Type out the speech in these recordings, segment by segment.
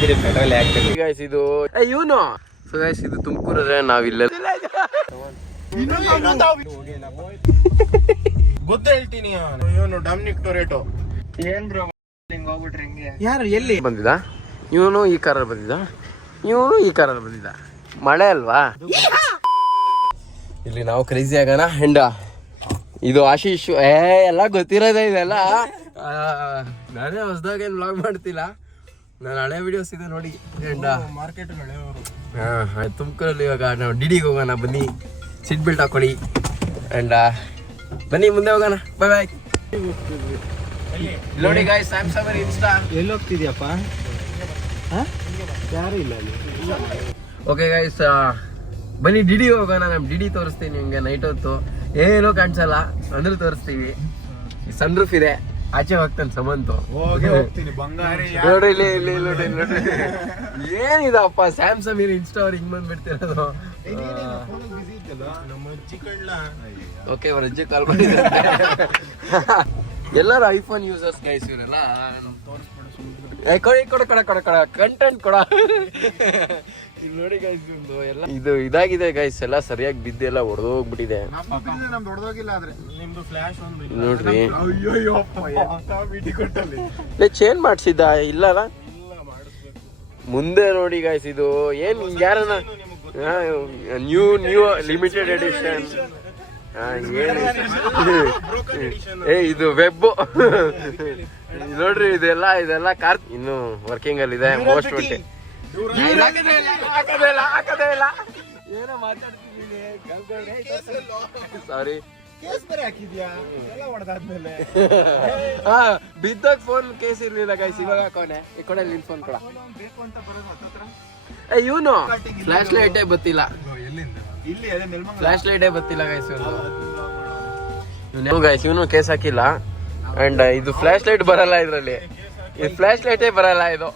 ಬಂದಿರಿ ಪೆಟ್ರೋಲ್ ಹಾಕ್ತೀವಿ ಗೈಸ್ ಇದು ಇವನು ಸೊ ಗೈಸ್ ಇದು ತುಮಕೂರೇ ನಾವಿಲ್ಲ ಗೊತ್ತ ಹೇಳ್ತೀನಿ ಇವನು ಡಾಮಿನಿಕ್ ಟೊರೆಟೋ ಏನ್ ಬ್ರೋ ಹಿಂಗ್ ಹೋಗ್ಬಿಟ್ರಿ ಹಿಂಗೆ ಯಾರು ಎಲ್ಲಿ ಬಂದಿದ್ದ ಇವನು ಈ ಕಾರಲ್ಲಿ ಬಂದಿದ್ದ ಇವನು ಈ ಕಾರಲ್ಲಿ ಬಂದಿದ್ದ ಮಳೆ ಅಲ್ವಾ ಇಲ್ಲಿ ನಾವು ಕ್ರೇಜಿ ಆಗೋಣ ಹೆಂಡ ಇದು ಆಶೀಶ್ ಎಲ್ಲ ಗೊತ್ತಿರೋದೇ ಇದೆಲ್ಲ ನಾನೇ ಹೊಸದಾಗ ಏನು ವ್ಲಾಗ್ ಮಾಡ್ತಿಲ್ಲ ನಾನು ಹಳೆ ವಿಡಿಯೋಸ್ ಇದೆ ನೋಡಿ ಹೆಂಡ ಮಾರ್ಕೆಟ್ ನಡೆಯೋರು ತುಮಕೂರಲ್ಲಿ ಇವಾಗ ನಾವು ಡಿಡಿಗೆ ಹೋಗೋಣ ಬನ್ನಿ ಸೀಟ್ ಬೆಲ್ಟ್ ಹಾಕೊಳ್ಳಿ ಅಂಡ್ ಬನ್ನಿ ಮುಂದೆ ಹೋಗೋಣ ಬಾಯ್ ಬಾಯ್ ನೋಡಿ ಗಾಯ್ಸ್ ಸ್ಯಾಮ್ಸಂಗ್ ಇನ್ಸ್ಟಾ ಎಲ್ಲಿ ಹೋಗ್ತಿದ್ಯಪ್ಪ ಯಾರು ಇಲ್ಲ ಅಲ್ಲಿ ಓಕೆ ಗೈಸ್ ಬನ್ನಿ ಡಿಡಿ ಹೋಗೋಣ ನಾನು ಡಿಡಿ ತೋರಿಸ್ತೀನಿ ನಿಮ್ಗೆ ನೈಟ್ ಹೊತ್ತು ಏನೋ ಕಾಣಿಸಲ್ಲ ಅಂದ್ರೆ ತೋರಿಸ್ತೀವಿ ಸನ್ ರೂಫ್ ಇದೆ ಆಚೆ ಹೋಗ್ತಾನೆ ಸಮಂತು ಹೋಗ್ತೀನಿ ಬಂಗಾರಿ ನೋಡ್ರಿ ಇಲ್ಲಿ ನೋಡ್ರಿ ಏನಿದಪ್ಪ ಸ್ಯಾಮ್ಸಂಗ್ ಇನ್ಸ್ಟಾ ಅವ್ರು ಹಿಂಗ್ ಬಂದ್ಬಿಡ್ತಿರೋದು ಓಕೆ ಅವ್ರ ಅಜ್ಜಿ ಕಾಲ್ ಮಾಡಿದ್ದಾರೆ ಎಲ್ಲರೂ ಐಫೋನ್ ಯೂಸರ್ಸ್ ಗೈಸ್ ಇವರೆಲ್ಲ ಕೊಡ ಕಂಟೆಂಟ್ ಕೊಡ ಇಲ್ಲಿ ನೋಡಿ ಗೈಸ್ ಎಲ್ಲ ಇದು ಇದಾಗಿದೆ ಗೈಸ್ ಎಲ್ಲ ಸರಿಯಾಗಿ ಬಿದ್ದೆಲ್ಲ ಹೊಡೆದೋಗ್ಬಿಟ್ಟಿದೆ ನೋಡ್ರಿ ಚೇಂಜ್ ಮಾಡ್ಸಿದ್ದ ಇಲ್ಲಲ್ಲ ಮುಂದೆ ನೋಡಿ ಗೈಸ್ ಇದು ಏನ್ ಯಾರನ್ನ ನ್ಯೂ ಲಿಮಿಟೆಡ್ ಎಡಿಷನ್ ಇದು ವೆಬ್ ನೋಡ್ರಿ ಇದೆಲ್ಲ ಕಾರ್ ಇನ್ನು ವರ್ಕಿಂಗ್ ಅಲ್ಲಿ ಇದೆ ಮೋಸ್ಟ್ ಒಂಟಿ ಏನೋ ಮಾತಾಡ್ತಿದ್ದೀನಿ ಸಾರಿ ಬಿದ್ದಾಗ ಫೋನ್ ಕೇಸ್ ಇರ್ಲಿಲ್ಲ ಗೈಸ್ ಇವಾಗ ಹಾಕೋನೆ ಈ ಕಡೆ ನಿನ್ ಫೋನ್ ಕೊಡ ಇವನು ಫ್ಲಾಶ್ ಲೈಟೇ ಗೊತ್ತಿಲ್ಲ ಫ್ಲಾಶ್ ಲೈಟೇ ಗೊತ್ತಿಲ್ಲ ಗೈಸ್ ಇವನು ಗೈಸ್ ಇವನು ಕೇಸ್ ಹಾಕಿಲ್ಲ ಅಂಡ್ ಇದು ಫ್ಲಾಶ್ ಲೈಟ್ ಬರಲ್ಲ ಇದ್ರಲ್ಲಿ ಇದು ಫ್ಲಾಶ್ ಲೈಟೇ ಬರಲ್ಲ ಇದು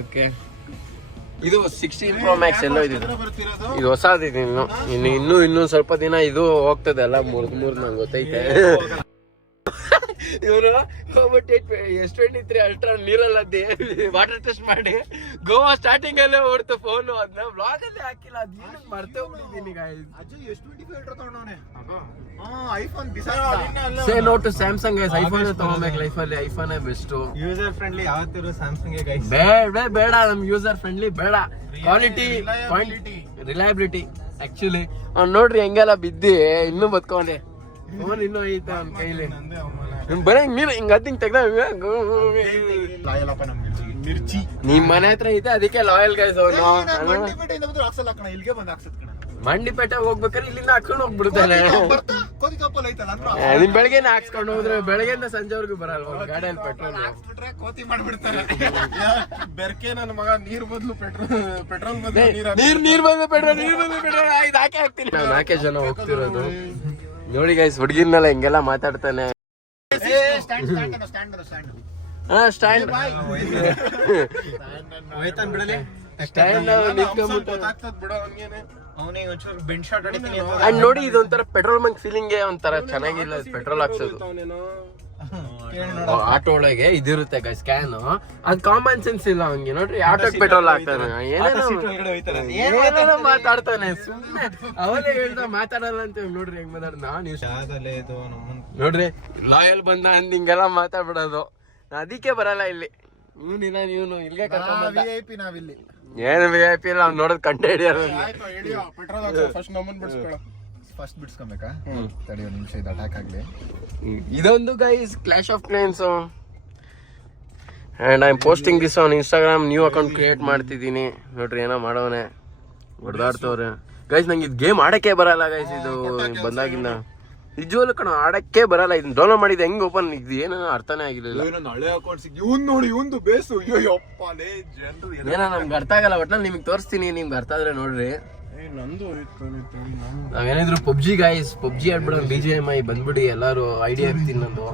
ಓಕೆ ಇದು 16 Pro Max ಎಲ್ಲ ಇದೆ ಇದು ಹೊಸದಿದೆ ಇನ್ನು ಸ್ವಲ್ಪ ದಿನ ಇದು ಹೋಗ್ತದೆ ಅಲ್ಲ ಮೂರ್ ನಂಗೆ ಗೊತ್ತೈತೆ ಇವರು S23 ಅಲ್ಟ್ರಾ ನೀರಲ್ಲದ್ದೆ ವಾಟರ್ ಟೆಸ್ಟ್ ಮಾಡಿ ಗೋವಾ ಸ್ಟಾರ್ಟಿಂಗ್ ಅಲ್ಲೇ ಓಡ್ತು ಫೋನ್ ಅದನ್ನ ಬ್ಲಾಗ್ ಅಲ್ಲೇ ಹಾಕಿಲ್ಲ ಅದ್ ಮರ್ತೇ ಹೋಗ್ಬಿಟ್ಟಿದ್ದೀನಿ say no to Samsung guys iPhone ತಗೋಬೇಕು ಲೈಫ್ ಅಲ್ಲಿ ಐಫೋನ್ ಬೆಸ್ಟ್ ಯೂಸರ್ ಫ್ರೆಂಡ್ಲಿ ಯಾವತ್ತಿರೋ ಸ್ಯಾಮ್ಸಂಗ್ ಗೈಸ್ ಬೇಡ ನಮ್ ಯೂಸರ್ ಫ್ರೆಂಡ್ಲಿ ಬೇಡ ಕ್ವಾಲಿಟಿ ರಿಲಯಬಿಲಿಟಿ ಆಕ್ಚುಲಿ ಅವ್ನು ನೋಡ್ರಿ ಹೆಂಗೆಲ್ಲ ಬಿದ್ದಿ ಇನ್ನೂ ಬದ್ಕೊಂಡೆ ಫೋನ್ ಇನ್ನೂ ಐತ ಅವ್ನ ಕೈಲಿ ಬರೀ ನೀನು ಹಿಂಗ ಹಿಂಗ್ ತೆಗ್ದ ಮಿರ್ಚಿ ನಿಮ್ ಮನೆ ಹತ್ರ ಐತೆ ಅದಕ್ಕೆ ಲಾಯಲ್ ಗೈಸ್ ಅವನು ಮಂಡಿಪೇಟೆ ಹೋಗ್ಬೇಕಾದ್ರೆ ಇಲ್ಲಿಂದ ಹಾಕೊಂಡು ಹೋಗ್ಬಿಡ್ತಾನೆ ನಿಮ್ ಬೆಳಗ್ಗೆ ಹಾಕ್ಸ್ಕೊಂಡು ಹೋದ್ರೆ ಬೆಳಗ್ಗೆಯಿಂದ ಸಂಜೆವರೆಗೂ ಬರಲ್ವ ಗಾಡಿಯಲ್ಲಿ ಪೆಟ್ರೋಲ್ ಕೋತಿ ಮಾಡ್ಬಿಡ್ತಾರೆ ಬೆರ್ಕೆ ನನ್ನ ಮಗ ನೀರ್ ಬದಲು ಪೆಟ್ರೋಲ್ ಬದಲು ನೀರ್ ಬಂದು ಪೆಟ್ರೋಲ್ ಇದು ಹಾಕಿ ಹಾಕ್ತೀನಿ ನಾವು 4 ಜನ ಹೋಗ್ತಿರೋದು ನೋಡಿ ಗೈಸ್ ಹುಡುಗಿರ್ನೆಲ್ಲ ಹಿಂಗೆಲ್ಲ ಮಾತಾಡ್ತಾನೆ ಸ್ಟ್ಯಾಂಡ್ ಅಂಡ್ ನೋಡಿ ಇದೊಂಥರ ಪೆಟ್ರೋಲ್ ಬಂಕ್ ಫೀಲಿಂಗ್ ಒಂಥರ ಚೆನ್ನಾಗಿಲ್ಲ ಪೆಟ್ರೋಲ್ ಹಾಕ್ಸೋದು ಆಟೋ ಒಳಗೆ ಇದಿರುತ್ತೆ ಸ್ಕ್ಯಾನ್ ಅದ್ ಕಾಮನ್ ಸೆನ್ಸ್ ಇಲ್ಲ ಹಂಗೆ ನೋಡ್ರಿ ಆಟೋಕ್ ಪೆಟ್ರೋಲ್ ಹಾಕ್ತಾನೆ ಏನೇನೋ ಮಾತಾಡ್ತಾನೆ ಸುಮ್ಮನೆ ಅವನೇ ಹೇಳ್ದ ಮಾತಾಡಲ್ಲ ಅಂತ ನೋಡ್ರಿ ಹೆಂಗ್ ಮಾತಾಡ ನೋಡ್ರಿ ಲಾಯಲ್ ಬಂದ ಅಂದ್ ಹಿಂಗೆಲ್ಲ ಮಾತಾಡ್ಬಿಡೋದು ಅದಕ್ಕೆ ಬರಲ್ಲ ಇಲ್ಲಿ ಇವನು ಇಲ್ಲಿಗೆ ನಾವಿಲ್ಲಿ ಏನು VIP ಇಲ್ಲ ಅವ್ನು ನೋಡೋದ್ ಕಂಡು ಹಿಡಿಯೋದು ಫಸ್ಟ್ ಬಿಡ್ಸ್ಕೊಬೇಕಾ ತಡಿ ಒಂದು ನಿಮಿಷ ಇದು ಅಟ್ಯಾಕ್ ಆಗ್ಲಿ ಇದೊಂದು guys clash of clans and I am posting this on Instagram new account create ಮಾಡ್ತಿದ್ದೀನಿ ನೋಡ್ರಿ ಏನೋ ಮಾಡೋನೆ ಹೊಡೆದಾಡ್ತವ್ರೆ ಗೈಸ್ ನಂಗೆ ಇದು ಗೇಮ್ ಆಡಕ್ಕೆ ಬರಲ್ಲ ಗೈಸ್ ಇದು ಬಂದಾಗಿಂದ ನಿಜವಲ್ಲೂ ಕಣ ಆಡಕ್ಕೆ ಬರಲ್ಲ ಇದನ್ನ ಡೌನ್ಲೋಡ್ ಮಾಡಿದ್ದು ಹೆಂಗ್ ಓಪನ್ ಇದು ಏನು ಅರ್ಥನೇ ಆಗಿರ್ಲಿಲ್ಲ ಹಳೆ ಅಕೌಂಟ್ ಇವ್ನು ನೋಡಿ ಇವಂದು ಬೇಸು ಏನೋ ನಮ್ಗೆ ಅರ್ಥ ಆಗಲ್ಲ ಒಟ್ನಲ್ಲಿ ನಿಮ್ಗೆ ತೋರಿಸ್ತೀನಿ ನಿಮ್ಗೆ ಅರ್ಥ ಆದ್ರೆ ನೋಡ್ರಿ ನಾವೇನಿದ್ರು ಪಬ್ಜಿ ಗೈಸ್ ಪಬ್ಜಿ ಆಡ್ಬಿಡೋಣ BGMI ಬಂದ್ಬಿಡಿ ಎಲ್ಲಾರು ಐಡಿಯಾ ಹಾಕ್ತೀನಿ ನಂದು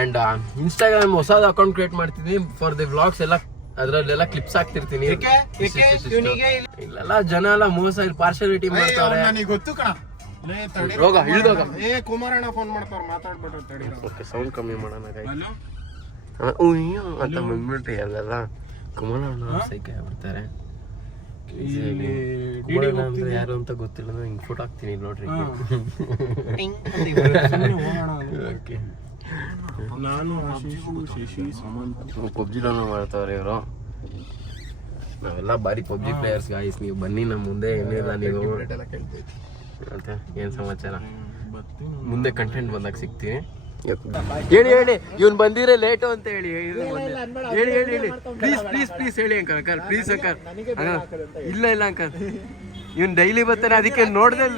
ಅಂಡ್ ಇನ್ಸ್ಟಾಗ್ರಾಮ್ ಹೊಸದ ಅಕೌಂಟ್ ಕ್ರಿಯೇಟ್ ಮಾಡ್ತಿದ್ದೀನಿ ಫಾರ್ ದಿ ವ್ಲಾಗ್ಸ್ ಎಲ್ಲ ಅದ್ರಲ್ಲೆಲ್ಲ ಕ್ಲಿಪ್ಸ್ ಹಾಕ್ತಿರ್ತೀನಿ ಇಲ್ಲೆಲ್ಲ ಜನ ಎಲ್ಲ ಮೋಸ ಪಾರ್ಶಾಲಿಟಿ ಮಾಡ್ತಾರೆ ಗೊತ್ತು ಕಣ ಇಳ್ದೋಗ ಕುಮಾರಣ್ಣ ಫೋನ್ ಮಾಡ್ತಾರ ಮಾತಾಡ್ಬಿಟ್ಟು ಸೌಂಡ್ ಕಮ್ಮಿ ಮಾಡೋಣ ಉಯ್ಯೋ ಅಂತ ಬಂದ್ಬಿಟ್ಟು ಅಲ್ಲೆಲ್ಲ ಕುಮಾರ ಸೈಕೆ ಆಗ್ಬಿಡ್ತಾರೆ. ಕುಮಾರಣ್ಣ ಅಂದ್ರೆ ಯಾರು ಅಂತ ಗೊತ್ತಿಲ್ಲ, ಹಿಂಗ್ ಫೋಟೋ ಹಾಕ್ತೀನಿ ನೋಡ್ರಿ. ಓಕೆ, ನಾನು ಶಶಿ ಸಮಂತ್ ಪಬ್ಜಿ ಡೌನ್ಲೋಡ್ ಮಾಡ್ತಾವ್ರೆ ಇವರು. ನಾವೆಲ್ಲ ಬಾರಿ ಪಬ್ಜಿ ಪ್ಲೇಯರ್ಸ್ ಗಾಯ್ಸ್. ನೀವು ಬನ್ನಿ ನಮ್ಮ ಮುಂದೆ, ಏನಿಲ್ಲ ನೀವು ಮತ್ತೆ ಏನ್ ಸಮಾಚಾರ. ಮುಂದೆ ಕಂಟೆಂಟ್ ಬಂದಾಗ ಸಿಗ್ತೀನಿ. ಹೇಳಿ ಹೇಳಿ, ಇವ್ನು ಬಂದಿದ್ರೆ ಲೇಟು ಅಂತ ಹೇಳಿ. ಹೇಳಿ ಹೇಳಿ ಹೇಳಿ, ಪ್ಲೀಸ್ ಪ್ಲೀಸ್ ಪ್ಲೀಸ್ ಹೇಳಿ ಅಂಕಲ್, ಪ್ಲೀಸ್ ಅಂಕಲ್. ಇಲ್ಲ ಇಲ್ಲ ಅಂಕಲ್, ಇವ್ನು ಡೈಲಿ ಬರ್ತಾನೆ, ಅದಕ್ಕೆ ನೋಡ್ದೆ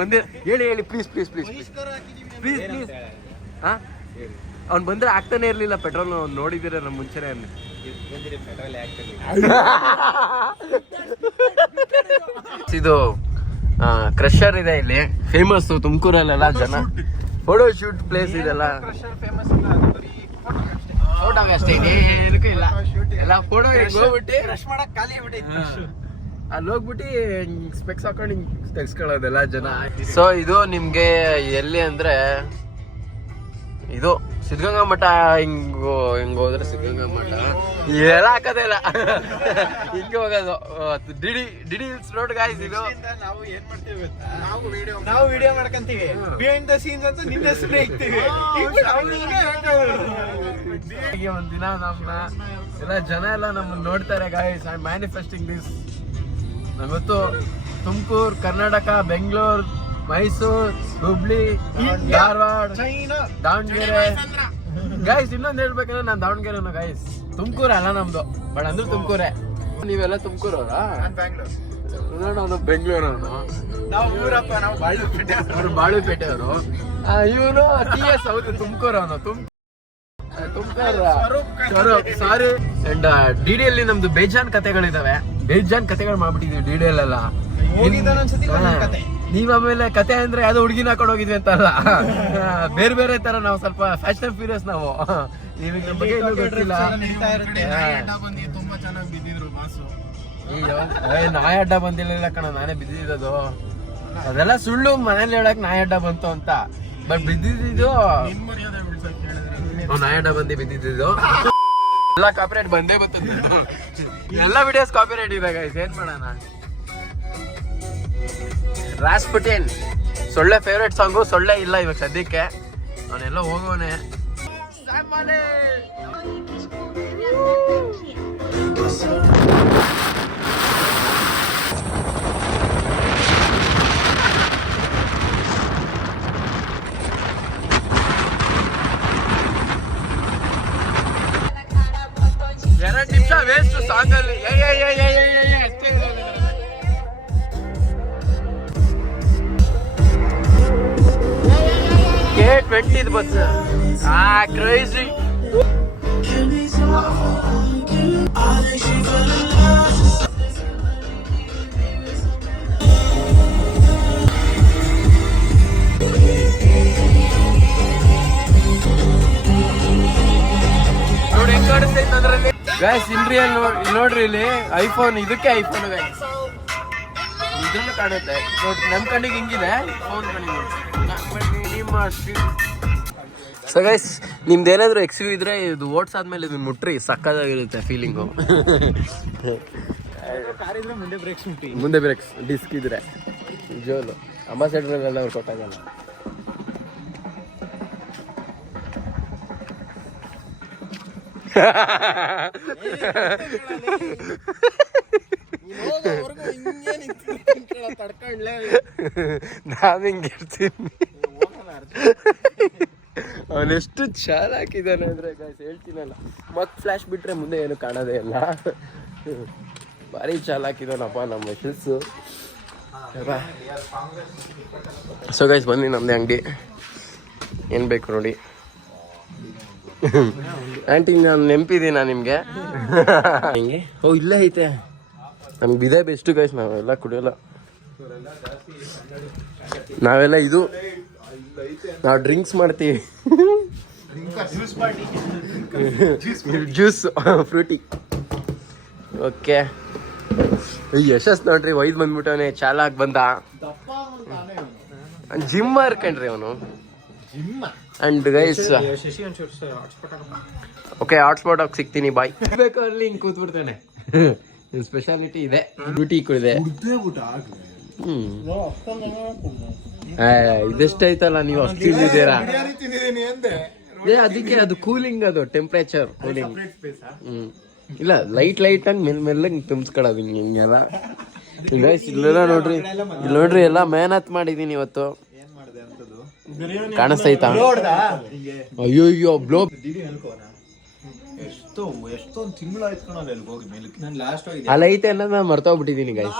ಬಂದಿರ. ಹೇಳಿ ಹೇಳಿ, please please please please please please. ಹಾ, ಅವ್ನು ಬಂದ್ರೆ ಆಗ್ತಾನೆ ಇರ್ಲಿಲ್ಲ ಪೆಟ್ರೋಲ್. ನೋಡಿದಿರ ನಮ್ಮ ಮುಂಚೆನೆ ಇದು ಕ್ರಷರ್ ಇದೆ ಇಲ್ಲಿ, ಫೇಮಸ್ ತುಮಕೂರಲ್ಲೆಲ್ಲ ಜನ. ಫೋಟೋ ಶೂಟ್ ಪ್ಲೇಸ್ ಇದೆಲ್ಲ. ಫೋಟೋ ಅಷ್ಟೇ, ಏನಕ್ಕೂ ಇಲ್ಲ. ಎಲ್ಲ ಫೋಟೋ ಹೋಗ್ಬಿಟ್ಟು ಅಲ್ಲಿ ಹೋಗ್ಬಿಟ್ಟು ಸ್ಪೆಕ್ಸ್ ಹಾಕೊಂಡು ಹಿಂಗ್ ತೆಗ್ಸ್ಕೊಳ್ಳೋದೆಲ್ಲ ಜನ. ಸೊ ಇದು ನಿಮ್ಗೆ ಎಲ್ಲಿ ಅಂದ್ರೆ ಇದು ಸಿದ್ಧಗಂಗಾ ಮಠ. ಹಿಂಗ್ ಹೋದ್ರೆ ಸಿದ್ಧಗಂಗಾ ಮಠ ಎಲ್ಲ ಹಾಕೋದೇ ಇಲ್ಲ, ಹಿಂಗೆ ಹೋಗೋದು. DD hills road guys. ಇದು ನಾವು ಏನ್ ಮಾಡ್ತೀವಿ, ನಾವು ವಿಡಿಯೋ ಮಾಡ್ಕೊಂತೀವಿ, ಬಿಹೈಂಡ್ ದ ಸೀನ್ಸ್ ಅಂತ ನಿನ್ನ ಹೆಸರು ಇಕ್ತೀವಿ. ಒಂದಿನ ನಮ್ಮನ್ನ ಎಲ್ಲ ಜನ ಎಲ್ಲ ನಮ್ಮನ್ನ ನೋಡ್ತಾರೆ ಗಾಯ್ಸ್. I manifesting this. ನಂಗೊತ್ತು ತುಮಕೂರು, ಕರ್ನಾಟಕ, ಬೆಂಗಳೂರು, ಮೈಸೂರು, ಹುಬ್ಳಿ, ಧಾರವಾಡ, ದಾವಣಗೆರೆ ಗಾಯ್ಸ್. ಇನ್ನೊಂದು ಹೇಳ್ಬೇಕಂದ್ರೆ ನಾನು ದಾವಣಗೆರೆನ ಗಾಯ್ಸ್, ತುಮಕೂರು ಅಲ್ಲ ನಮ್ದು, ಬಟ್ ಅಂದ್ರೆ ತುಮಕೂರೇ. ನೀವೆಲ್ಲ ತುಮಕೂರವ್ರಾ? ನಾನು ಬೆಂಗಳೂರವನು. ಅವ್ರು ಬಾಳುಪೇಟೆಯವರು. ಇವನು TS. ಹೌದು, ತುಮಕೂರವನು. ಸಾರಿ. ಅಂಡ್ DD ನಮ್ದು ಬೇಜಾನ್ ಕತೆಗಳಿದಾವೆ, ಬೇಜಾನ್ ಕತೆಗಳು ಮಾಡ್ಬಿಟ್ಟಿದೀವಿ DD ಎಲ್ಲ. ನೀವ್ ಆಮೇಲೆ ಕತೆ ಅಂದ್ರೆ ಯಾವ್ದೋ ಹುಡುಗಿನ ಹಾಕೊಂಡು ಹೋಗಿದ್ವಿ ಅಂತ ಅಲ್ಲ, ಬೇರೆ ಬೇರೆ ತರ ನಾವು ಸ್ವಲ್ಪ ಫ್ಯಾಷನ್ ಅಂಡ್ ಫ್ಯೂರಿಯಸ್ ನಾವು. ನಿಮಗೆ ನಮ್ಮ ಬಗ್ಗೆ ಇನ್ನೂ ಗೊತ್ತಿಲ್ಲ. ತುಂಬಾ ಚೆನ್ನಾಗಿ ಬಿದ್ದಿದ್ರು ಬಾಸು. ನಾಯಿ ಅಡ್ಡ ಬಂದಿಲ್ಲ ಕಣ, ನಾನೇ ಬಿದ್ದಿದ್ದು. ಅದೆಲ್ಲ ಸುಳ್ಳು, ಮನೇಲಿ ಹೇಳಕ್ ನಾಯಿ ಅಡ್ಡ ಬಂತು ಅಂತ. ಬಟ್ ಬಿದ್ದಿದ್ದು ನಾಯಿ ಅಡ್ಡ ಬಂದು ಬಿದ್ದಿದ್ದು. ಎಲ್ಲ ಕಾಪಿರೈಟ್ ಬಂದೇ ಬರ್ತದೆ. ಎಲ್ಲ ವಿಡಿಯೋಸ್ ಕಾಪಿರೈಟ್ ಇದೆ ಗೈಸ್, ಏನ್ ಮಾಡೋಣ. ರಾಸ್ಪುಟಿನ್ ಸೊಳ್ಳೆ ಫೇವ್ರೇಟ್ ಸಾಂಗು. ಸೊಳ್ಳೆ ಇಲ್ಲ ಇವಾಗ ಸದ್ಯಕ್ಕೆ, ಅವನೆಲ್ಲ ಹೋಗೋನೆ. ಎರಡು ನಿಮಿಷ ವೇಸ್ಟ್ ಸಾಂಗ್ ಅಲ್ಲಿ. K20 bus. ಕ್ರೇಜಿ. ನೋಡಿ ಹೆಂಗ್ ಕಾಣಿಸ್ತೈತೆ ಅದ್ರಲ್ಲಿ ಗೈಸ್. ಇನ್ರಿಯಲ್ ನೋಡ್ರಿ, ಇಲ್ಲಿ ಐಫೋನ್, ಇದಕ್ಕೆ ಐಫೋನ್ ಗೈಸ್. ಇದ್ರಲ್ಲೂ ಕಾಣುತ್ತೆ ನೋಡಿ, ನಮ್ ಕಣ್ಣಿಗೆ ಹಿಂಗಿದೆ, ಫೋನ್ ಕಣ್ಣಿಗೆ. ಸೊ ಗೈಸ್, ನಿಮ್ದು ಏನಾದ್ರು XU ಇದ್ರೆ ಇದು ಓಡ್ಸಾದ್ಮೇಲೆ ಇದನ್ನ ಮುಟ್ರಿ, ಸಕ್ಕದಾಗಿರುತ್ತೆ ಫೀಲಿಂಗು. ಮುಂದೆ ಬ್ರೇಕ್ಸ್ ಡಿಸ್ಕ್ ಇದ್ರೆ ಜೋಲು ಅಂಬಾಸೆಡರ್ಲೆಲ್ಲ ಅವ್ರು ಕೊಟ್ಟಾಗಲ್ಲ. ನಾವ್ ಹಿಂಗಿರ್ತೀನಿ. ಅವನೆಷ್ಟು ಚಾಲ್ ಹಾಕಿದ್ದಾನೆ ಅಂದ್ರೆ ಗಾಯ್ಸ್, ಹೇಳ್ತೀನಲ್ಲ. ಮತ್ ಫ್ಲಾಶ್ ಬಿಟ್ರೆ ಮುಂದೆ ಏನು ಕಾಣೋದೇ ಇಲ್ಲ. ಭಾರಿ ಚಾಲ್ ಹಾಕಿದಾನಪ್ಪ ನಮ್ಮ ಶಿಲ್ಸು. ಸೊ ಗೈಸ್, ಬನ್ನಿ ನಮ್ದೇ ಅಂಗಡಿ, ಏನ್ ಬೇಕು ನೋಡಿ. ಆಂಟಿ ನಾನು ನೆನಪಿದ್ದೀನಾ ನಿಮ್ಗೆ? ಹಿಂಗೆ ಓ ಇಲ್ಲೇ ಐತೆ. ನಮ್ಗೆ ಇದೇ ಬೆಸ್ಟ್ ಗೈಸ್, ನಾವೆಲ್ಲ ಕುಡಿಯೋಲ್ಲ. ನಾವೆಲ್ಲ ಇದು ನಾವು ಡ್ರಿಂಕ್ಸ್ ಮಾಡ್ತೀವಿ. ಜ್ಯೂಸ್ ಫ್ರೂಟಿ. ಓಕೆ, ಯಶಸ್ ನೋಡ್ರಿ ಒಯ್ದು ಬಂದ್ಬಿಟ್ಟವನೆ, ಚಾಲಾಕ್ ಬಂದ. ಜಿಮ್ ಮಾರ್ಕಂಡ್ರಿ ಅವನು. ಅಂಡ್ ಗೈಸ್ ಓಕೆ ಹಾಟ್ಸ್ಪಾಟ್ ಆಗಿ ಸಿಗ್ತೀನಿ ಬಾಯ್. ಬೇಕು ಅಲ್ಲಿ ಹಿಂಗೆ ಕೂತ್ಬಿಡ್ತಾನೆ. ಸ್ಪೆಷಾಲಿಟಿ ಇದೆ, ಡ್ಯೂಟಿ ಇದೆ. ಇದೆಷ್ಟೈತಲ್ಲ ನೀವು ಅಷ್ಟು ತಿಂದಿದ್ದೀರಾ? ಅದಕ್ಕೆ ಅದು ಕೂಲಿಂಗ್, ಅದು ಟೆಂಪ್ರೇಚರ್ ಕೂಲಿಂಗ್. ಇಲ್ಲ ಲೈಟ್ ಆಗಿ ಮೆಲ್ಲಗೆ ತುಂಬಿಸ್ಕೊಳ್ಳೋದು ಹಿಂಗೆಲ್ಲ. ಇಲ್ಲೆಲ್ಲ ನೋಡ್ರಿ ಎಲ್ಲ ಮೆಹನತ್ ಮಾಡಿದೀನಿ ಇವತ್ತು. ಕಾಣಿಸ್ತೈತಾ? ಅಯ್ಯೋ ಬ್ಲೋ ಅಲ್ಲ ಐತೆ ಅನ್ನೋದು ನಾನು ಮರ್ತೋಗ್ಬಿಟ್ಟಿದೀನಿ ಗೈಸ್.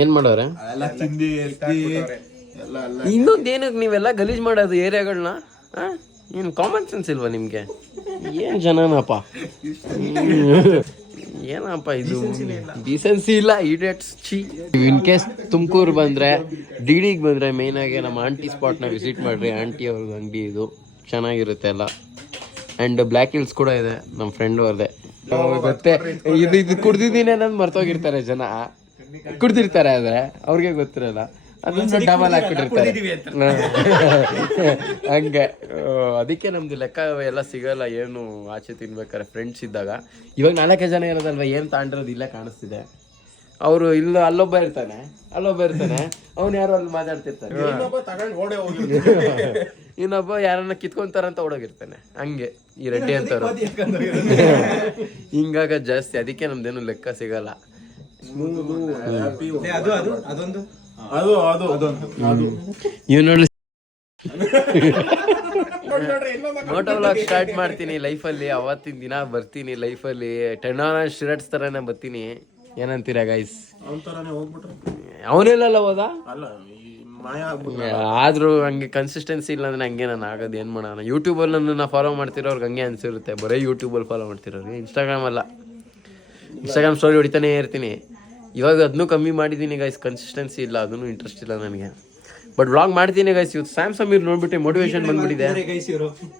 ಏನ್ ಮಾಡೋರೆ? ಇನ್ನೊಂದೇನಕ್ಕೆ ನೀವೆಲ್ಲ ಗಲೀಜ್ ಮಾಡೋದು ಏರಿಯಾಗಳನ್ನ? ಏನು ಕಾಮನ್ ಸೆನ್ಸ್ ಇಲ್ವಾ ನಿಮ್ಗೆ? ಏನ್ ಜನನಪ್ಪ, ಏನಪ್ಪ ಇದು ಡಿಸೆನ್ಸಿ ಇಲ್ಲ, ಇಡಿಯಟ್ಸ್. ಇನ್ ಕೇಸ್ ತುಮಕೂರು ಬಂದ್ರೆ, ಡಿಡಿಗೆ ಬಂದ್ರೆ ಮೇನ್ ಆಗಿ ನಮ್ಮ ಆಂಟಿ ಸ್ಪಾಟ್ನ ವಿಸಿಟ್ ಮಾಡ್ರಿ. ಆಂಟಿ ಅವ್ರದ್ದು ಅಂಗಡಿ ಇದು ಚೆನ್ನಾಗಿರುತ್ತೆ ಎಲ್ಲ. ಅಂಡ್ ಬ್ಲ್ಯಾಕ್ ಹಿಲ್ಸ್ ಕೂಡ ಇದೆ, ನಮ್ಮ ಫ್ರೆಂಡ್ ಅವ್ರದ್ದೆ. ಗೊತ್ತೇ ಇದು ಕುಡ್ದಿದ್ದೀನಿ ಅನ್ನೋದು ಮರ್ತೋಗಿರ್ತಾರೆ ಜನ. ಕುಡ್ದಿರ್ತಾರೆ ಆದ್ರೆ ಅವ್ರಿಗೆ ಗೊತ್ತಿರಲ್ಲ, ಅದನ್ನ ಡಬಲ್ ಹಾಕ್ಬಿಟ್ಟಿರ್ತಾರೆ ಹಂಗೆ. ಅದಕ್ಕೆ ನಮ್ದು ಲೆಕ್ಕ ಎಲ್ಲ ಸಿಗಲ್ಲ ಏನು ಆಚೆ ತಿನ್ಬೇಕಾರೆ ಫ್ರೆಂಡ್ಸ್ ಇದ್ದಾಗ. ಇವಾಗ 4 ಜನ ಇರೋದಲ್ವ, ಏನ್ ತಾಂಡಿರೋದು ಇಲ್ಲೇ ಕಾಣಿಸ್ತಿದೆ. ಅವರು ಇಲ್ಲ ಅಲ್ಲೊಬ್ಬ ಇರ್ತಾನೆ ಅವ್ನು ಯಾರೋ ಅಲ್ಲಿ ಮಾತಾಡ್ತಿರ್ತಾನೆ, ಇನ್ನೊಬ್ಬ ಯಾರನ್ನ ಕಿತ್ಕೊಂತಾರಂತ ಓಡೋಗಿರ್ತಾನೆ. ಹಂಗೆ ಈ ರೆಡ್ಡಿ ಅಂತವ್ರು ಹಿಂಗಾಗ ಜಾಸ್ತಿ. ಅದಕ್ಕೆ ನಮ್ದೇನು ಲೆಕ್ಕ ಸಿಗಲ್ಲ. ಇವ್ ನೋಡಿ ಮೋಟೋ ವ್ಲಾಗ್ ಸ್ಟಾರ್ಟ್ ಮಾಡ್ತೀನಿ ಲೈಫಲ್ಲಿ. ಅವತ್ತಿನ ದಿನ ಬರ್ತೀನಿ ಲೈಫಲ್ಲಿ 10 ಸ್ಟಿರಟ್ಸ್ ತರನೇ ಬರ್ತೀನಿ. ಏನಂತೀರಾ ಗೈಸ್? ಅವನೆಲ್ಲ ಹೋದ ಆದ್ರೂ ಹಂಗೆ ಕನ್ಸಿಸ್ಟೆನ್ಸಿ ಇಲ್ಲ ಅಂದ್ರೆ ಹಂಗೆ ನಾನು ಆಗೋದು. ಏನ್ ಮಾಡೋಣ? ಯೂಟ್ಯೂಬಲ್ಲಿ ನನ್ನ ಫಾಲೋ ಮಾಡ್ತಿರೋರ್ಗೆ ಹಂಗೆ ಅನ್ಸಿರುತ್ತೆ, ಬರೀ ಯೂಟ್ಯೂಬಲ್ಲಿ ಫಾಲೋ ಮಾಡ್ತಿರೋರು. ಇನ್ಸ್ಟಾಗ್ರಾಮ್ ಸ್ಟೋರಿ ಹೊಡಿತಾನೆ ಇರ್ತೀನಿ. ಇವಾಗ ಅದನ್ನೂ ಕಮ್ಮಿ ಮಾಡಿದ್ದೀನಿ ಗೈಸ್, ಕನ್ಸಿಸ್ಟೆನ್ಸಿ ಇಲ್ಲ, ಅದನ್ನು ಇಂಟ್ರೆಸ್ಟ್ ಇಲ್ಲ ನನಗೆ. ಬಟ್ ವ್ಲಾಗ್ ಮಾಡ್ತೀನಿ ಗೈಸ್. ಇವತ್ತು ಸ್ಯಾಮ್ ಸಮೀರ್ ನೋಡ್ಬಿಟ್ಟು ಮೋಟಿವೇಶನ್ ಬಂದ್ಬಿಟ್ಟಿದೆ.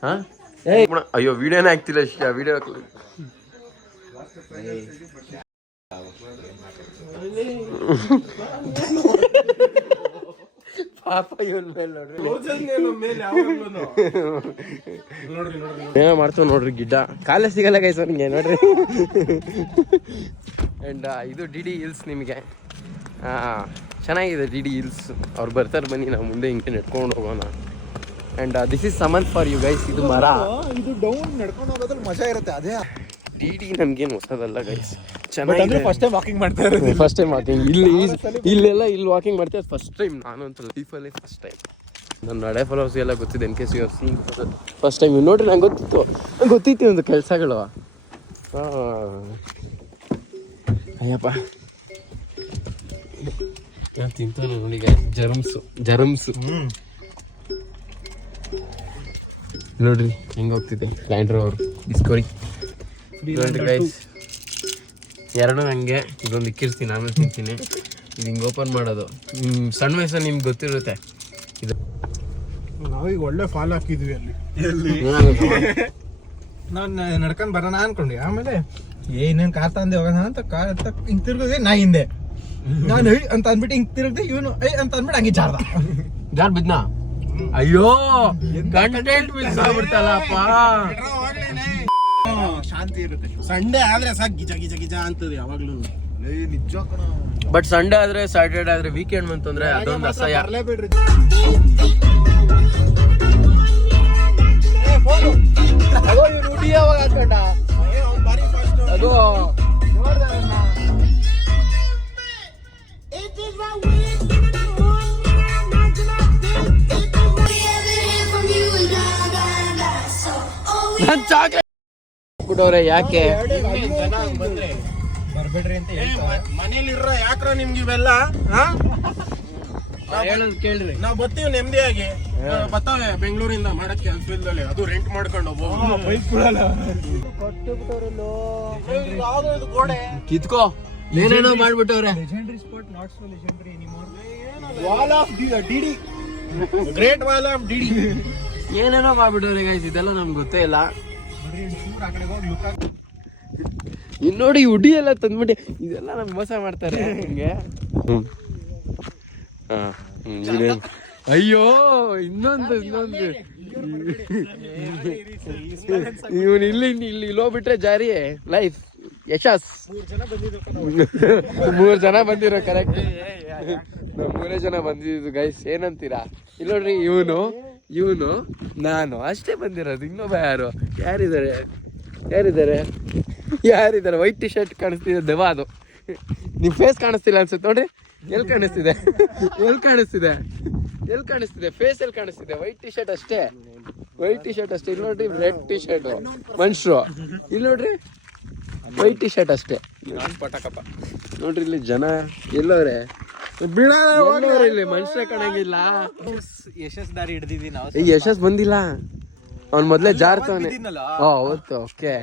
ಹಾ ಅಯ್ಯೋ ವಿಡಿಯೋನೇ ಆಗ್ತಿಲ್ಲ. ವಿಡಿಯೋ ಪಾಪ ಇವನ್ ಮೇಲೆ ಏನೋ ಮಾಡ್ತಾವ ನೋಡ್ರಿ. ಗಿಡ್ಡ ಕಾಲೇ ಸಿಗಲ್ಲ ಗೈಸ್ ಅವ್ನಿಗೆ ನೋಡ್ರಿ. ಅಂಡ್ ಇದು ಡಿಡಿ ಹಿಲ್ಸ್ ನಿಮಗೆ ಚೆನ್ನಾಗಿದೆ. ಡಿಡಿ ಹಿಲ್ಸ್ ಅವ್ರು ಬರ್ತಾರೆ, ಬನ್ನಿ ನಾವು ಮುಂದೆ ಹಿಂಗೆ ನಡ್ಕೊಂಡು ಹೋಗೋಣ. And this is something for you guys. ಇದು ಮರ, ಇದು ಡೌನ್ ನಡ್ಕೊಂಡು ಹೋಗೋದ್ರಲ್ಲಿ ಮಜಾ ಇರುತ್ತೆ. ಅದೇ ಡಿಡಿ ನಮ್ಗೇನು ಹೊಸದಲ್ಲ ಗೈಸ್, ಚೆನ್ನಾಗಿದೆ. ಫಸ್ಟ್ ಟೈಮ್ ವಾಕಿಂಗ್ ಮಾಡ್ತಾ ಇರೋದು. ಫಸ್ಟ್ ಟೈಮ್ ವಾಕಿಂಗ್ ಇಲ್ಲಿ ವಾಕಿಂಗ್ ಮಾಡ್ತೀವಿ. ಫಸ್ಟ್ ಟೈಮ್ ನಾನು ಅಂತ ಲೈಫಲ್ಲಿ ಫಸ್ಟ್ ಟೈಮ್. ನನ್ನ ನಡೆ ಫಾಲೋವರ್ಸ್ ಎಲ್ಲ ಗೊತ್ತಿದೆ. In case you are seeing first time. ನೋಡ್ರಿ ನಂಗೆ ಗೊತ್ತಿತ್ತು ಒಂದು ಕೆಲಸಗಳು. ಅಯ್ಯಪ್ಪ ನಾನು ತಿಂತಾನೆ ನೋಡಿ ಗೈಸ್. ಜರಮ್ಸು ನೋಡ್ರಿ ಹೆಂಗೆ ಹೋಗ್ತಿದೆ. ಲ್ಯಾಂಡ್ ರೋವರ್ ಡಿಸ್ಕವರಿ ನೋಡ್ರಿ ಗೈಸ್. ಎರಡು ಹಂಗೆ ಇದೊಂದು ಇಕ್ಕಿರ್ತೀನಿ, ನಾನು ತಿಂತೀನಿ. ಇದು ಹಿಂಗೆ ಓಪನ್ ಮಾಡೋದು. ಸಣ್ಣ ವಯಸ್ಸಲ್ಲಿ ನಿಮ್ಗೆ ಗೊತ್ತಿರುತ್ತೆ ಇದು. ನಾವೀಗ ಒಳ್ಳೆ ಫಾಲ್ ಹಾಕಿದ್ವಿ ಅಲ್ಲಿ. ನಾನು ನಡ್ಕೊಂಡು ಬರೋಣ ಅನ್ಕೊಂಡೆ. ಆಮೇಲೆ ಏನೇನು ಕಾರ್ ತಂದೆ ಹೋಗೋಣ ಅಂತ ಕಾರ್ ಹಿಂಗೆ ತಿರ್ಗದೆ. ನಾ ಹಿಂದೆ ನಾನು ಐ ಅಂತ ಅಂದ್ಬಿಟ್ಟು ಹಿಂಗೆ ತಿರುಗ್ದೆ. ಇವನು ಐ ಅಂತ ಅಂದ್ಬಿಟ್ಟು ಹಂಗೆ ಜಾರ್ ಬಿದ್ನಾ. ಅಯ್ಯೋ ಕಂಟೆಂಟ್ ಮಿಸ್ ಆಗ್ಬಿಡ್ತಲ್ಲಪ್ಪ. ಶಾಂತಿ ಇರುತ್ತೆ. ಸಂಡೇ ಆದ್ರೆ ಸಾಕು ಗಿಜ ಗಿಜ ಗಿಜ ಅಂತದೆ ಯಾವಾಗ್ಲೂ. ನಿಜ ಕಣ. ಬಟ್ ಸಂಡೇ ಆದ್ರೆ ಸ್ಯಾಟರ್ಡೇ ಆದ್ರೆ ವೀಕೆಂಡ್ ಬಂತಂದ್ರೆ ಅದೊಂದು ಅಸಹ್ಯ. ಅದು ನನ್ ಚಾಕ್ಲೇಟ್ ಬಿಡೋರೆ ಯಾಕೆ ಬರ್ಬೇಡ್ರಿ ಅಂತ ಮನೇಲಿ ಇರೋ ಯಾಕ್ರ ನಿಮ್ಗೆ ಇವೆಲ್ಲ ಹೇಳೋದು ಕೇಳ್ರಿ. ನಾವ್ ಬರ್ತೀವಿ ನೆಮ್ಮದಿಯಾಗಿ. ಬರ್ತಾವೆ ಬೆಂಗಳೂರಿಂದ ಮಾಡಕ್ ಕೆಲಸ ಇಲ್ದಲ್ಲಿ, ಅದು ರೆಂಟ್ ಮಾಡ್ಕೊಂಡು ಬೈಕ್ ಬಿಡಲ್ಲ. ಗೋಡೆ ಕಿತ್ಕೋ ಏನೇನೋ ಮಾಡ್ಬಿಟ್ಟವ್ರೆ. Legendary spot not so legendary anymore. Wall of DD, great wall of DD. ಏನೇನೋ ಮಾಡ್ಬಿಟ್ಟವ್ರೆ ಗೈಸ್. ಇದೆಲ್ಲ ನಮ್ಗೆ ಗೊತ್ತೇ ಇಲ್ಲ. ಇನ್ ನೋಡಿ ಉಡಿ ಎಲ್ಲ ತಂದ್ಬಿಟ್ಟು ಇದೆಲ್ಲ ನಮ್ಗೆ ಮೋಸ ಮಾಡ್ತಾರೆ ಹಿಂಗೆ. ಅಯ್ಯೋ ಇನ್ನೊಂದು ಇವನು ಇಲ್ಲಿ ಹೋಗ್ಬಿಟ್ರೆ ಜಾರಿ ಲೈಫ್ ಯಶಸ್ 3 ಜನ ಬಂದಿರೋ ಕರೆಕ್ಟ್. ನಾವು 3 ಜನ ಬಂದಿದ್ದು ಗೈಸ್. ಏನಂತೀರಾ? ಇಲ್ಲಿ ನೋಡ್ರಿ, ಇವನು ನಾನು ಅಷ್ಟೇ ಬಂದಿರೋದು. ಇನ್ನೊಬ್ಬ ಯಾರಿದ್ದಾರೆ? ವೈಟ್ ಟಿ ಶರ್ಟ್ ಕಾಣಿಸ್ತಿದೆ, ದೆವ್ವ ಅದು. ನಿಮ್ ಫೇಸ್ ಕಾಣಿಸ್ತಿಲ್ಲ ಅನ್ಸುತ್ತೆ ನೋಡ್ರಿ. ಎಲ್ಲಿ ಕಾಣಿಸ್ತಿದೆ? ಫೇಸ್ ಎಲ್ಲಿ ಕಾಣಿಸ್ತಿದೆ? ವೈಟ್ ಟಿ ಶರ್ಟ್ ಅಷ್ಟೇ. ಇಲ್ಲಿ ನೋಡ್ರಿ, ರೆಡ್ ಟಿ ಶರ್ಟ್ ಮನುಷ್ಯರು. ಇಲ್ಲಿ ನೋಡ್ರಿ, ವೈಟ್ ಟಿ ಶರ್ಟ್ ಅಷ್ಟೇ. ಪಟಾಕಪ್ಪ ನೋಡ್ರಿ, ಇಲ್ಲಿ ಜನ ಎಲ್ಲವ್ರೆ? ಇಲ್ಲಿ ಮನುಷ್ಯ ಕಾಣಂಗಿಲ್ಲ. ಯಶಸ್ ದಾರಿ ಹಿಡ್ದಿದ್ದೀವಿ ನಾವು. ಈಗ ಯಶಸ್ ಬಂದಿಲ್ಲ, ಅವ್ನ್ ಮೊದ್ಲೇ ಜಾರ್ತವನೆ. ಹೌದು, ಓಕೆ.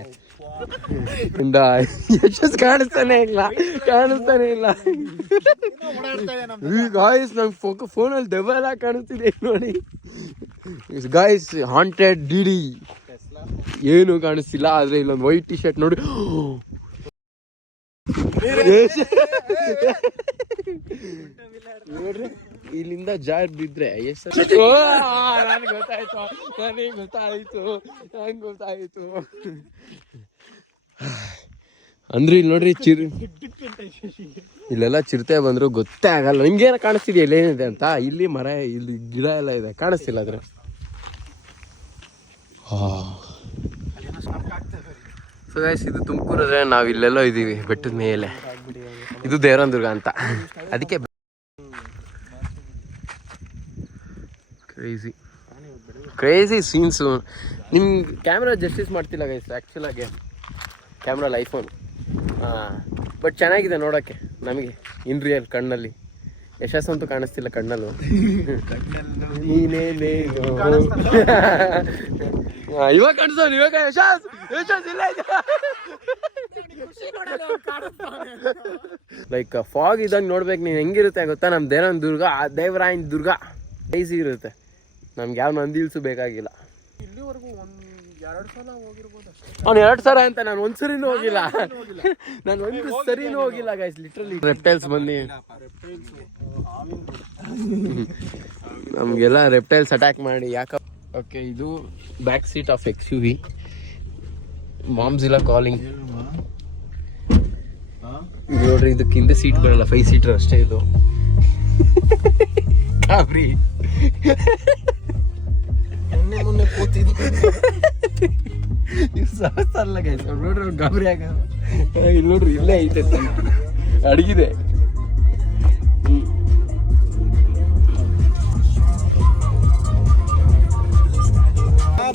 ಯಶಸ್ ಕಾಣಿಸ್ತಾನೆ ಇಲ್ಲ. ಗಾಯ್ಸ್, ನಂಗೆ ಫೋನಲ್ಲಿ ದೆವ್ವ ಎಲ್ಲ ಕಾಣಿಸ್ತಿದೆ ನೋಡಿ ಗಾಯ್ಸ್. ಹಾಂಟೆಡ್ ಡಿಡಿ ಏನು ಕಾಣಿಸ್ತಿಲ್ಲ, ಆದ್ರೆ ಇಲ್ಲೊಂದು ವೈಟ್ ಟಿ ಶರ್ಟ್ ನೋಡಿ. ನೋಡ್ರಿ, ಇಲ್ಲಿಂದ ಜಾರ್ ಬಿದ್ರೆ ನನಗೆ ಗೊತ್ತಾಯ್ತು. ಅಂದ್ರೆ ಇಲ್ಲಿ ನೋಡ್ರಿ, ಇಲ್ಲೆಲ್ಲ ಚಿರತೆ ಬಂದ್ರು ಗೊತ್ತೇ ಆಗಲ್ಲ. ನಿಮ್ಗೇನ ಕಾಣಿಸ್ತಿದ್ಯಾ ಇಲ್ಲಿ ಏನಿದೆ ಅಂತ? ಇಲ್ಲಿ ಮರ, ಇಲ್ಲಿ ಗಿಡ ಎಲ್ಲ ಇದೆ, ಕಾಣಿಸ್ತಿಲ್ಲ ಆದ್ರೆ. ಸೊ ಗೈಸ್, ಇದು ತುಮಕೂರು ಅಂದ್ರೆ ನಾವು ಇಲ್ಲೆಲ್ಲೋ ಇದೀವಿ, ಬೆಟ್ಟದ ಮೇಲೆ. ಇದು ದೇವರಾಯನದುರ್ಗ ಅಂತ, ಅದಕ್ಕೆ ಕ್ರೇಜಿ ಸೀನ್ಸು. ನಿಮ್ಮ ಕ್ಯಾಮ್ರಾ ಜಸ್ಟಿಸ್ ಮಾಡ್ತಿಲ್ಲ ಗೈಸ್. ಆ್ಯಕ್ಚುಲಾಗಿ ಕ್ಯಾಮ್ರಾ ಐಫೋನ್, ಬಟ್ ಚೆನ್ನಾಗಿದೆ ನೋಡೋಕ್ಕೆ ನಮಗೆ ಇನ್ ರಿಯಲ್ ಕಣ್ಣಲ್ಲಿ. ಯಶಸ್ಸಂತೂ ಕಾಣಿಸ್ತಿಲ್ಲ ಕಣ್ಣಲ್ಲೂ. ಇವಾಗ ಕಾಣಿಸ್ತಾವ. ಇವಾಗ ಯಶಸ್ ಇಲ್ಲ. ಲೈಕ್ ಫಾಗ್ ಇದ್ದಂಗೆ ನೋಡ್ಬೇಕು ನೀವು. ಹೆಂಗಿರುತ್ತೆ ಗೊತ್ತಾ? ನಮ್ಮ ದೇವರಾಯನ ದುರ್ಗ ಈಸಿ ಇರುತ್ತೆ. ನಮ್ಗೆ ಯಾವ ನಂದಿ ಹಿಲ್ಸು ಬೇಕಾಗಿಲ್ಲ. ಇಲ್ಲಿವರೆಗೂ 2 ಸಲ ಹೋಗಿರ್ಬೋದು. ಅವ್ನು 2 ಸಲ ಅಂತ, ನಾನು ಒಂದ್ಸರಿನೂ ಹೋಗಿಲ್ಲ. ನಾನು ಒಂದು ಸರಿನೂ ಹೋಗಿಲ್ಲ ಗೈಸ್. ಲಿಟ್ರಲಿ ರೆಪ್ಟೈಲ್ಸ್ ಬಂದು ನಮ್ಗೆಲ್ಲ ರೆಪ್ಟೈಲ್ಸ್ ಅಟ್ಯಾಕ್ ಮಾಡಿ ಯಾಕ. ಓಕೆ, ಇದು back seat of XUV. Moms ಇಲ್ಲ ಕಾಲಿಂಗ್. ನೋಡ್ರಿ, ಇದಕ್ಕೆ ಹಿಂದೆ ಸೀಟ್ ಬರಲ್ಲ, 5 ಸೀಟರ್ ಅಷ್ಟೇ ಇದು. ಕಾಬ್ರಿ ಮೊನ್ನೆ ಕೂತಿದ್ದು ಅಲ್ಲ ಗೈಸ್. ನೋಡ್ರಿ, ಅವ್ರು ಗಾಬರಿ ಆಗ. ಇಲ್ಲಿ ನೋಡ್ರಿ, ಇಲ್ಲೇ ಐತೆ ಅಡಗಿದೆ.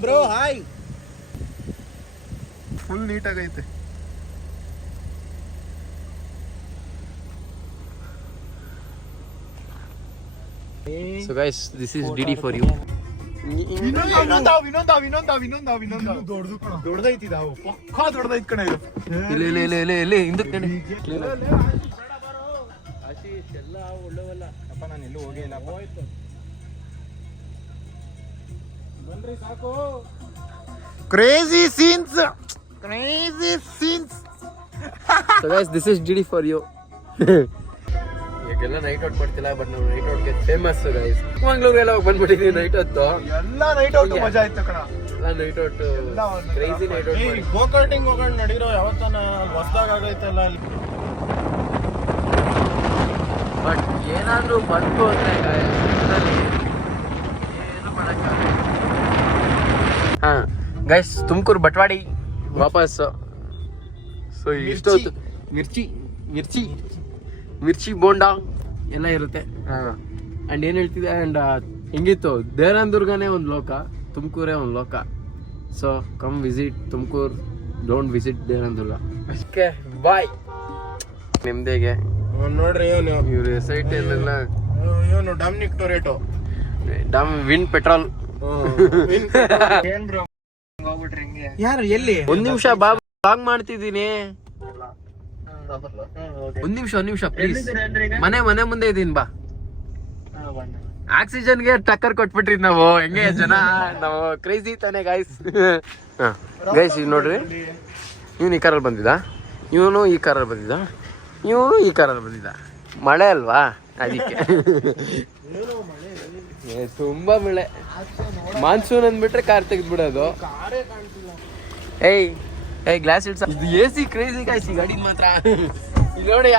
Bro hi. ಫುಲ್ ನೀಟಾಗೈತೆ. So guys, this is DD for you. ದೊಡ್ಡದೈತಿ ಪಕ್ಕಾ ದೊಡ್ಡದೈತ್ ಕಣ ಇದು. ಇಲ್ಲಿ ಹಿಂದಕ್ಕೆ ನಾನು ಎಲ್ಲೂ ಹೋಗೇ ಇಲ್ಲ. ಬನ್ರಿ ಸಾಕು. Crazy scenes. So guys, this is DD for you. ಈಗೆಲ್ಲ ನೈಟ್ ಔಟ್ ಮಾಡ್ತಿಲ್ಲ, ಬಟ್ ನಾವು ನೈಟ್ ಔಟ್ಗೆ ಫೇಮಸ್ ಗೈಸ್. ಮಂಗ್ಳೂರ್ಗೆಲ್ಲ ಬಂದ್ಬಿಟ್ಟಿದೀವಿ ನೈಟ್ ಹೊತ್ತು. ಎಲ್ಲ ನೈಟ್ ಔಟ್ ಮಜಾ ಆಯ್ತು ಕಣ. Night out crazy night out ಮಾಡಿ. ಗೋ ಕಾರ್ಟಿಂಗ್ ಹೋಗೋಣ ನಡೀರೋ. ಯಾವತ್ತಾನ ಹೊಸದಾಗ ಆಗೈತಲ್ಲ ಅಲ್ಲಿ. ಬಟ್ ಏನಾದ್ರೂ ಬಂತು ಅಂದ್ರೆ ಏನು ಮಾಡಕ್ಕಾಗಲ್ಲ. ಹಾ ಗೈಸ್, ತುಮಕೂರು ಬಟ್ವಾಡಿ ವಾಪಸ್. ಸೊ ಇಷ್ಟೊತ್ತು ಮಿರ್ಚಿ ಬೋಂಡಾ ಎಲ್ಲ ಇರುತ್ತೆ. ಆ್ಯಂಡ್ ಏನು ಹೇಳ್ತಿದ್ದೆ, ಆ್ಯಂಡ್ ಹೆಂಗಿತ್ತು, ದೇವರಾಯನದುರ್ಗನೇ ಒಂದು ಲೋಕ, ತುಮಕೂರೇ ಒಂದು ಲೋಕ. So come visit Tumakuru, don't visit Devarayanadurga. Okay, bye. ನಿಮ್ದೇಗೆ ನೋಡ್ರಿ, ಇವ್ರ ಸೈಟ್ ಎಲ್ಲ ಇವನು ಡಾಮಿನಿಕ್ ಟೊರೆಟೋ, ವಿನ್ ಪೆಟ್ರೋಲ್. ಏನ್ ಬ್ರೋ ಹೋಗ್ಬಿಟ್ರಿ ಹಿಂಗೆ? ಯಾರು ಎಲ್ಲಿ? ಒಂದ್ ನಿಮಿಷ ಬಾಗ್ ಮಾಡ್ತಿದ್ದೀನಿ. ಒಂದ್ ನಿಮಿಷ ಪ್ಲೀಸ್. ಮನೆ ಮುಂದೆ ಇದೀನಿ, ಬಾ. ಆಕ್ಸಿಜನ್ಗೆ ಟಕ್ಕರ್ ಕೊಟ್ಬಿಟ್ರಿ ನಾವು. ಹೆಂಗೆ ಜನ, ನಾವು ಕ್ರೇಜಿ ತಾನೆ ಗೈಸ್. ಗೈಸ್ ಇದು ನೋಡ್ರಿ, ಇವನು ಈ ಕಾರಲ್ಲಿ ಬಂದಿದ್ದ, ಇವನು ಈ ಕಾರಲ್ಲಿ ಬಂದಿದ್ದ. ಮಳೆ ಅಲ್ವಾ, ಅದಕ್ಕೆ ತುಂಬಾ ಮಳೆ. ಮಾನ್ಸೂನ್ ಅಂದ್ಬಿಟ್ರೆ ಕಾರ್ ತೆಗೆದ್ಬಿಡೋದು. ಏಯ್ ಗ್ಲಾಸ್ ಇಡ್ಸ. ಇದು AC ಕ್ರೇಜಿ ಗಾಯ್ಸ್ ಈ ಗಾಡಿ ಮಾತ್ರ. ಇಲ್ಲಿ ನೋಡಿ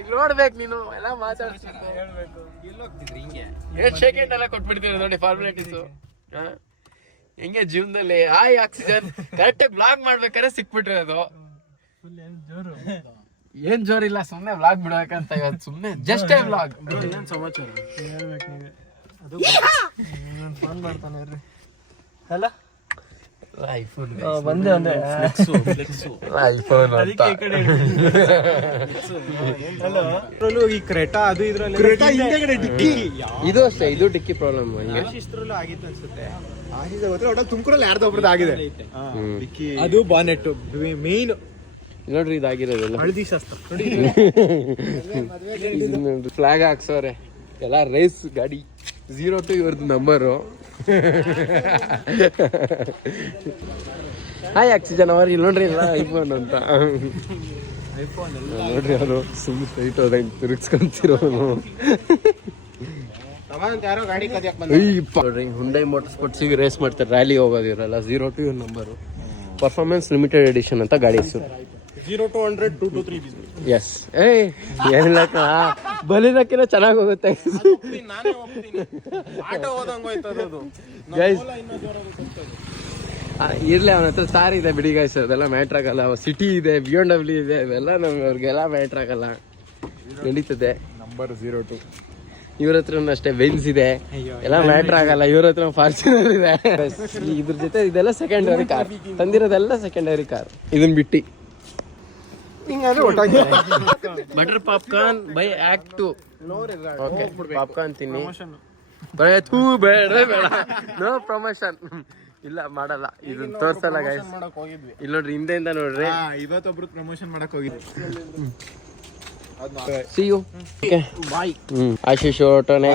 ಇಲ್ಲಿ ನೋಡ್ಬೇಕು ನೀನು ಎಲ್ಲ ಮಾತಾಡ್ತಿದ್ದು ಎಷ್ಟು ಸೆಕೆಂಡ್ ಎಲ್ಲ ಕೊಟ್ಬಿಡ್ತೀರಿ ನೋಡಿ ಫಾರ್ಮಾಲಿಟೀಸು. ಹೆಂಗೆ ಜೀವನದಲ್ಲಿ ಆಕ್ಸಿಜನ್ ಕರೆಕ್ಟಾಗಿ ಬ್ಲಾಗ್ ಮಾಡ್ಬೇಕಾದ್ರೆ ಸಿಕ್ಬಿಟ್ರೆ ಅದು ಏನ್ ಜೋರಿಲ್ಲ, ಸುಮ್ನೆ ವ್ಲಾಗ್ ಬಿಡ್ಬೇಕಂತ ಇವತ್ತು ಸುಮ್ನೆ ಜಸ್ಟ್ ಟೈಮ್ ವ್ಲಾಗ್. ಸಮಾಚಾರ ಹೇಳ್ಬೇಕು ನೀವೇ. ಅದು ಫೋನ್ ಮಾಡ್ತಾನೆ ಇರ್ರಿ. ಅಲ್ಲ ಐಫೋನ್ ಬಂದೆ ಒಂದೇ ಐಫೋನ್ ಅಂತ ಈ ಕ್ರೆಟಾ ಅದು ಇದ್ರಲ್ಲಿ ಡಿಕ್ಕಿ ಇದು ಅಷ್ಟೇ, ಇದು ಡಿಕ್ಕಿ ಪ್ರಾಬ್ಲಮ್. ಹಂಗೆ ಇಷ್ಟರಲ್ಲೂ ಆಗಿತ್ತು ಅನ್ಸುತ್ತೆ. ಆಗಿದೆ ಗೊತ್ತಿಲ್ಲ, ಒಟ್ಟ ತುಮಕೂರಲ್ಲಿ ಯಾರ್ದೋ ಒಬ್ರದ್ದು ಆಗಿದೆ ಡಿಕ್ಕಿ. ಅದು ಬಾನೆಟ್ ಮೇನ್ ನೋಡ್ರಿ ಇದಾಗಿರೋದೆಲ್ಲ ಹಳದಿ ಶಾಸ್ತ್ರ ನೋಡಿ. ಫ್ಲಾಗ್ ಹಾಕ್ಸೋರೆ ಎಲ್ಲ ರೇಸ್ ಗಾಡಿ 0 to ಇವ್ರದ್ದು ನಂಬರು. ಹಾಯ್ ಆಕ್ಸಿಜನ್ ಅವರು ಇಲ್ಲಿ ನೋಡ್ರಿ ಇಲ್ಲ ಐಫೋನ್ ಅಂತ ನೋಡ್ರಿ ಅವರು ಸುಮ್ಮನೆ ಸ್ಟ್ರೈಟ್ ಹೋದಂಗೆ ತಿರುಗಿಸ್ಕೊಂತಿರೋನು. ನೋಡ್ರಿ ಹುಂಡೈ ಮೋಟರ್ ಸ್ಪೋರ್ಟ್ಸಿಗೆ ರೇಸ್ ಮಾಡ್ತಾರೆ, ರ್ಯಾಲಿ ಹೋಗೋದು ಇವರೆಲ್ಲ. 0 to ಇವ್ರ ನಂಬರು. ಪರ್ಫಾರ್ಮೆನ್ಸ್ ಲಿಮಿಟೆಡ್ ಎಡಿಷನ್ ಅಂತ ಗಾಡಿ ಹೆಸರು. 0 to 100 2 to 3 ಎಸ್. ಏನಿಲ್ಲಕ್ಕ ಬಲಿನಕ್ಕಿನ ಚೆನ್ನಾಗಿ ಹೋಗುತ್ತೆ ನಾನೇ ಹೋಗ್ತೀನಿ. ಆಟೋ ಹೋದಂಗೆ ಹೋಯ್ತದ ಅದು. ಗೈಸ್ ಇರ್ಲಿ, ಅವನ ಹತ್ರ ಸಾರ್ ಇದೆ ಬಿಡಿ ಗೈಸ್, ಅದೆಲ್ಲ ಮ್ಯಾಟ್ರ್ ಆಗಲ್ಲ. ಸಿಟಿ ಇದೆ, BMW ಇದೆ, ಇವೆಲ್ಲ ನಮ್ಗೆ ಮ್ಯಾಟ್ರ್ ಆಗಲ್ಲ, ನಡೀತದೆ. ನಂಬರ್ 02 ಇವ್ರ ಹತ್ರ ಅಷ್ಟೇ ಬೆನ್ಸ್ ಇದೆ, ಎಲ್ಲ ಮ್ಯಾಟ್ರ್ ಆಗಲ್ಲ. ಇವ್ರ ಹತ್ರ ಫಾರ್ಚುನರ್ ಇದೆ. ಇದ್ರ ಜೊತೆ ಇದೆಲ್ಲ ಸೆಕೆಂಡರಿ ಕಾರ್, ತಂದಿರೋದೆಲ್ಲ ಸೆಕೆಂಡರಿ ಕಾರ್. ಇದನ್ ಬಿಟ್ಟು ಹಿಂಗಾದ್ರೆ ಒಟ್ಟಾಗಿ butter popcorn by act 2. Okay popcorn ತಿನ್ನಿ. ಬೇಡ ನೋ ಪ್ರಮೋಷನ್ ಇಲ್ಲ, ಮಾಡಲ್ಲ, ಇದನ್ನ ತೋರ್ಸಲ್ಲ ಗೈಸ್. ಇಲ್ಲಿ ನೋಡ್ರಿ ಹಿಂದೆಯಿಂದ ನೋಡ್ರಿ, ಇವತ್ತೊಬ್ರು ಪ್ರಮೋಷನ್ ಮಾಡಕ್ ಹೋಗಿದ್ವಿ. See you. ಬಾಯ್. ಆಶೀಶ್ ಟೋನೆ.